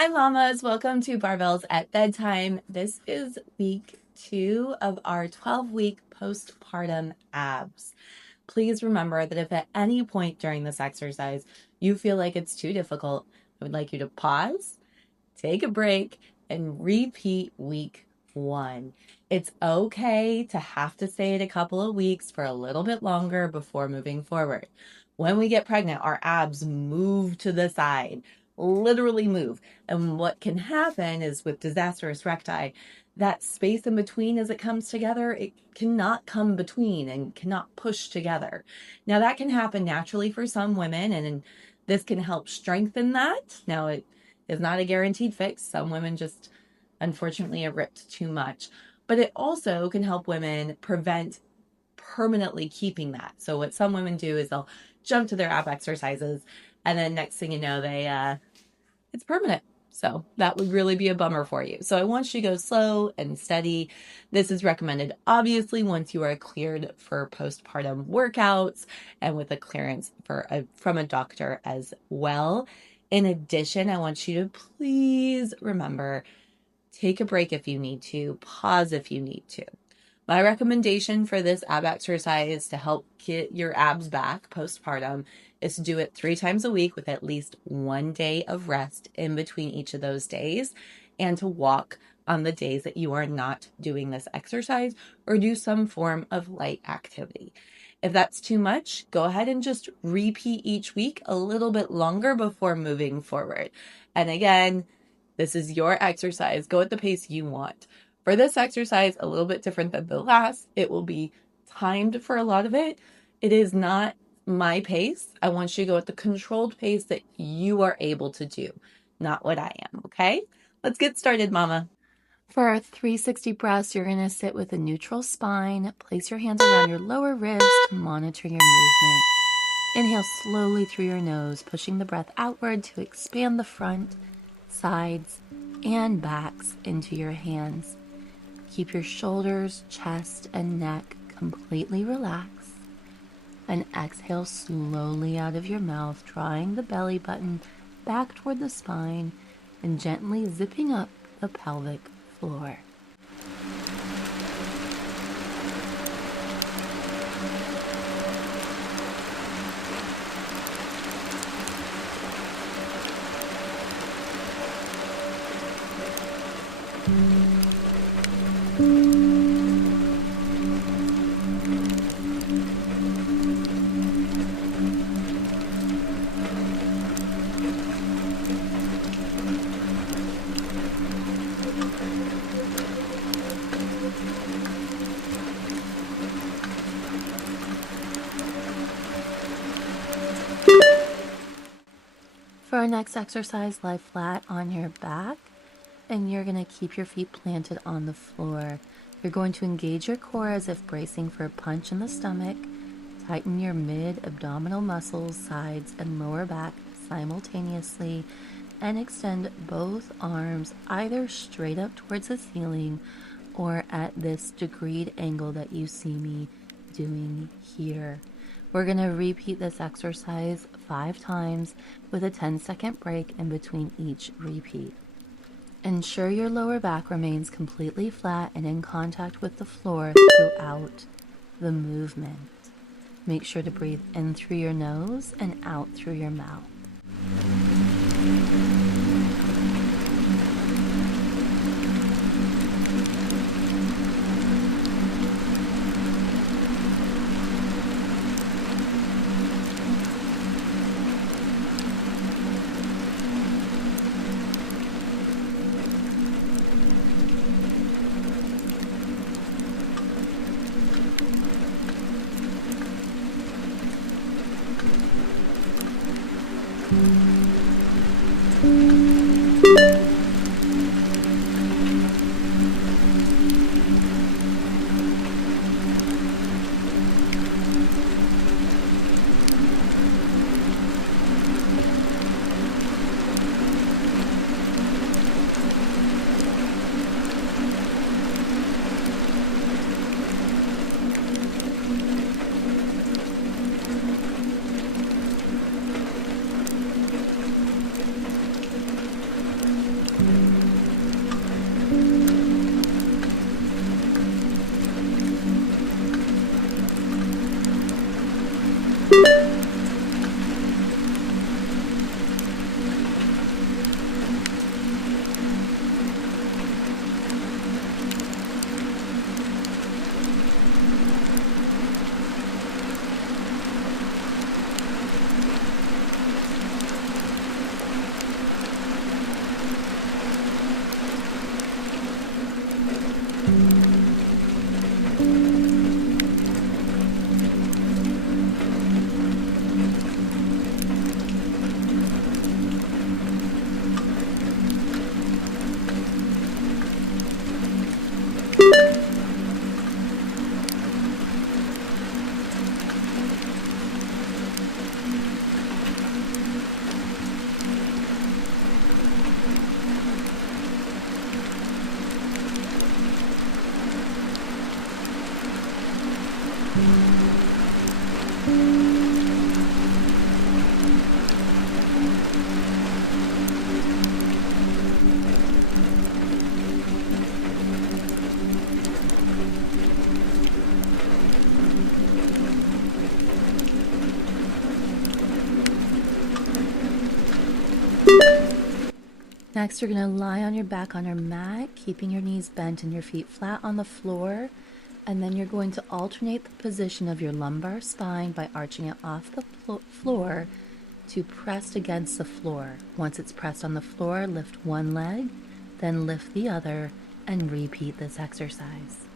Hi, mamas. Welcome to Barbells at Bedtime. This is week 2 of our 12-week postpartum abs. Please remember that if at any point during this exercise you feel like it's too difficult, I would like you to pause, take a break, and repeat week 1. It's okay to have to stay it a couple of weeks for a little bit longer before moving forward. When we get pregnant, our abs move to the side, literally move. And what can happen is with Diastasis Recti, that space in between as it comes together, it cannot come between and cannot push together. Now that can happen naturally for some women, and this can help strengthen that. Now it is not a guaranteed fix. Some women just unfortunately are ripped too much, but it also can help women prevent permanently keeping that. So what some women do is they'll jump to their ab exercises, and then next thing you know, it's permanent. So that would really be a bummer for you. So I want you to go slow and steady. This is recommended, obviously, once you are cleared for postpartum workouts and with a clearance from a doctor as well. In addition, I want you to please remember, take a break if you need to, pause if you need to. My recommendation for this ab exercise to help get your abs back postpartum is to do it 3 times a week with at least 1 day of rest in between each of those days, and to walk on the days that you are not doing this exercise, or do some form of light activity. If that's too much, go ahead and just repeat each week a little bit longer before moving forward. And again, this is your exercise. Go at the pace you want. For this exercise, a little bit different than the last, it will be timed for a lot of it. It is not my pace. I want you to go at the controlled pace that you are able to do, not what I am, okay? Let's get started, mama. For our 360 breaths, you're going to sit with a neutral spine. Place your hands around your lower ribs to monitor your movement. Inhale slowly through your nose, pushing the breath outward to expand the front, sides, and backs into your hands. Keep your shoulders, chest, and neck completely relaxed. And exhale slowly out of your mouth, drawing the belly button back toward the spine and gently zipping up the pelvic floor. For our next exercise, lie flat on your back, and you're going to keep your feet planted on the floor. You're going to engage your core as if bracing for a punch in the stomach. Tighten your mid-abdominal muscles, sides, and lower back simultaneously, and extend both arms either straight up towards the ceiling or at this degreed angle that you see me doing here. We're going to repeat this exercise 5 times with a 10-second break in between each repeat. Ensure your lower back remains completely flat and in contact with the floor throughout the movement. Make sure to breathe in through your nose and out through your mouth. Next, you're going to lie on your back on your mat, keeping your knees bent and your feet flat on the floor. And then you're going to alternate the position of your lumbar spine by arching it off the floor to pressed against the floor. Once it's pressed on the floor, lift one leg, then lift the other, and repeat this exercise.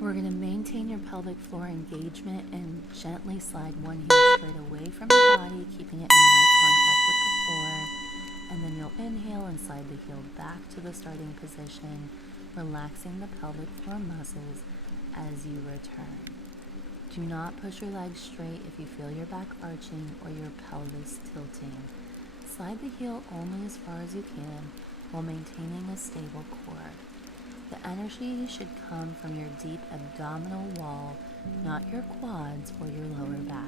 We're going to maintain your pelvic floor engagement and gently slide one heel straight away from your body, keeping it in right contact with the floor. And then you'll inhale and slide the heel back to the starting position, relaxing the pelvic floor muscles as you return. Do not push your legs straight if you feel your back arching or your pelvis tilting. Slide the heel only as far as you can while maintaining a stable core. The energy should come from your deep abdominal wall, not your quads or your lower back.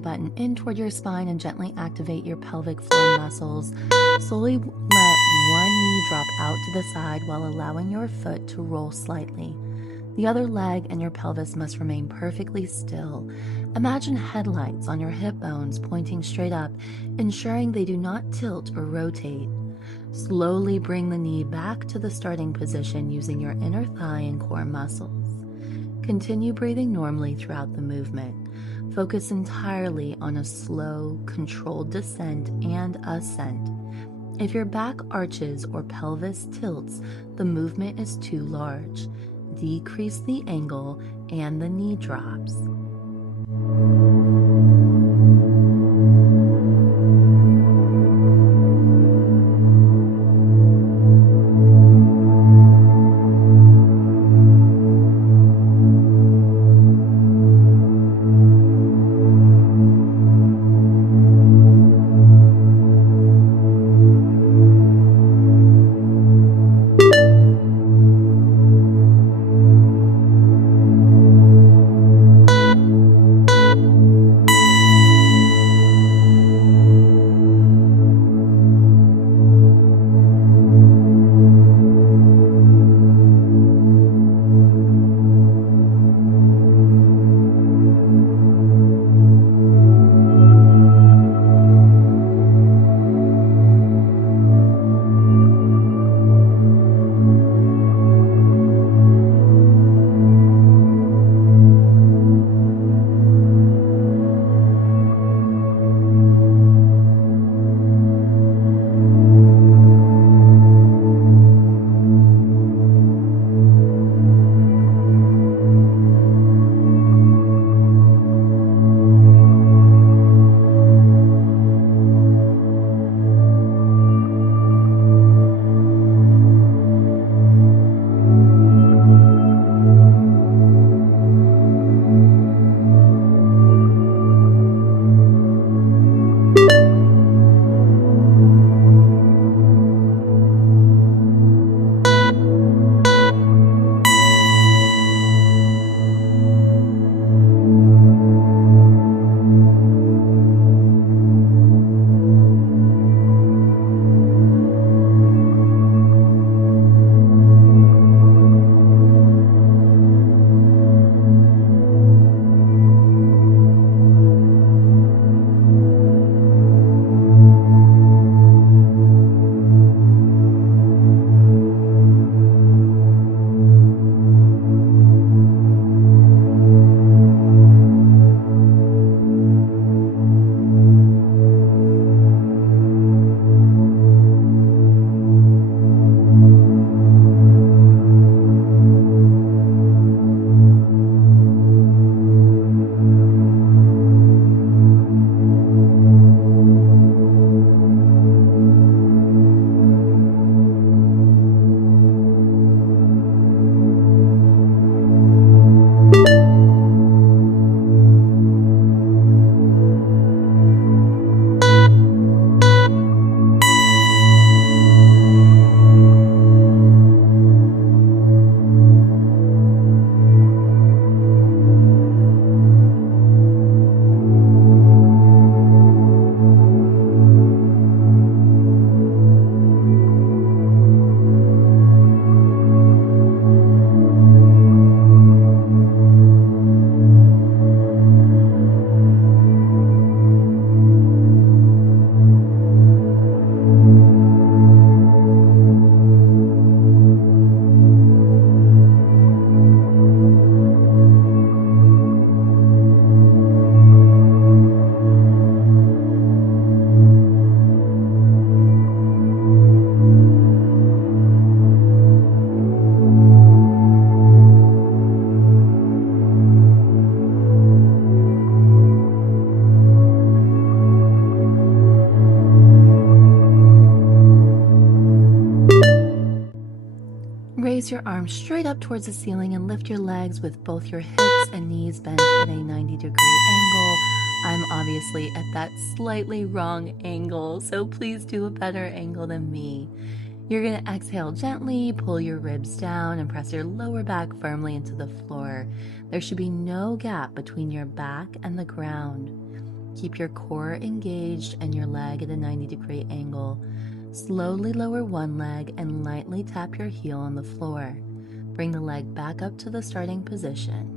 belly button in toward your spine and gently activate your pelvic floor muscles. Slowly let one knee drop out to the side while allowing your foot to roll slightly. The other leg and your pelvis must remain perfectly still. Imagine headlights on your hip bones pointing straight up, ensuring they do not tilt or rotate. Slowly bring the knee back to the starting position using your inner thigh and core muscles. Continue breathing normally throughout the movement. Focus entirely on a slow, controlled descent and ascent. If your back arches or pelvis tilts, the movement is too large. Decrease the angle and the knee drops. Raise your arms straight up towards the ceiling and lift your legs with both your hips and knees bent at a 90-degree angle. I'm obviously at that slightly wrong angle, so please do a better angle than me. You're going to exhale gently, pull your ribs down, and press your lower back firmly into the floor. There should be no gap between your back and the ground. Keep your core engaged and your leg at a 90-degree angle. Slowly lower one leg and lightly tap your heel on the floor. Bring the leg back up to the starting position.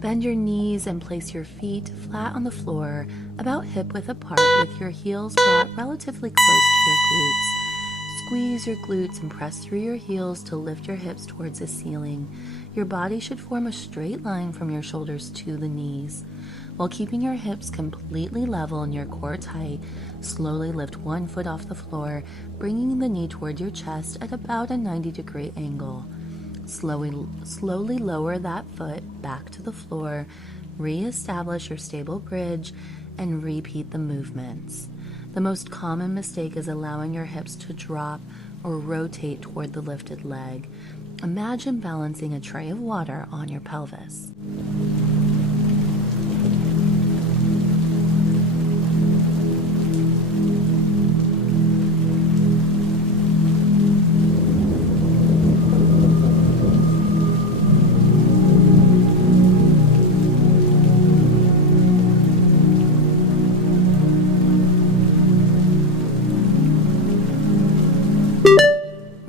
Bend your knees and place your feet flat on the floor, about hip-width apart with your heels brought relatively close to your glutes. Squeeze your glutes and press through your heels to lift your hips towards the ceiling. Your body should form a straight line from your shoulders to the knees. While keeping your hips completely level and your core tight, slowly lift one foot off the floor, bringing the knee toward your chest at about a 90-degree angle. Slowly lower that foot back to the floor, re-establish your stable bridge, and repeat the movements. The most common mistake is allowing your hips to drop or rotate toward the lifted leg. Imagine balancing a tray of water on your pelvis.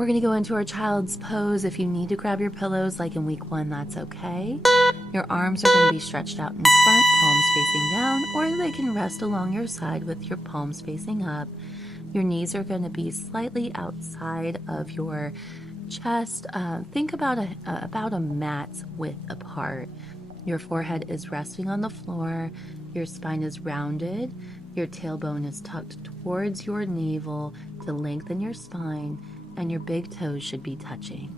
We're going to go into our child's pose. If you need to grab your pillows like in week 1, that's okay. Your arms are going to be stretched out in front, palms facing down, or they can rest along your side with your palms facing up. Your knees are going to be slightly outside of your chest. Think about a mat's width apart. Your forehead is resting on the floor. Your spine is rounded. Your tailbone is tucked towards your navel to lengthen your spine, and your big toes should be touching.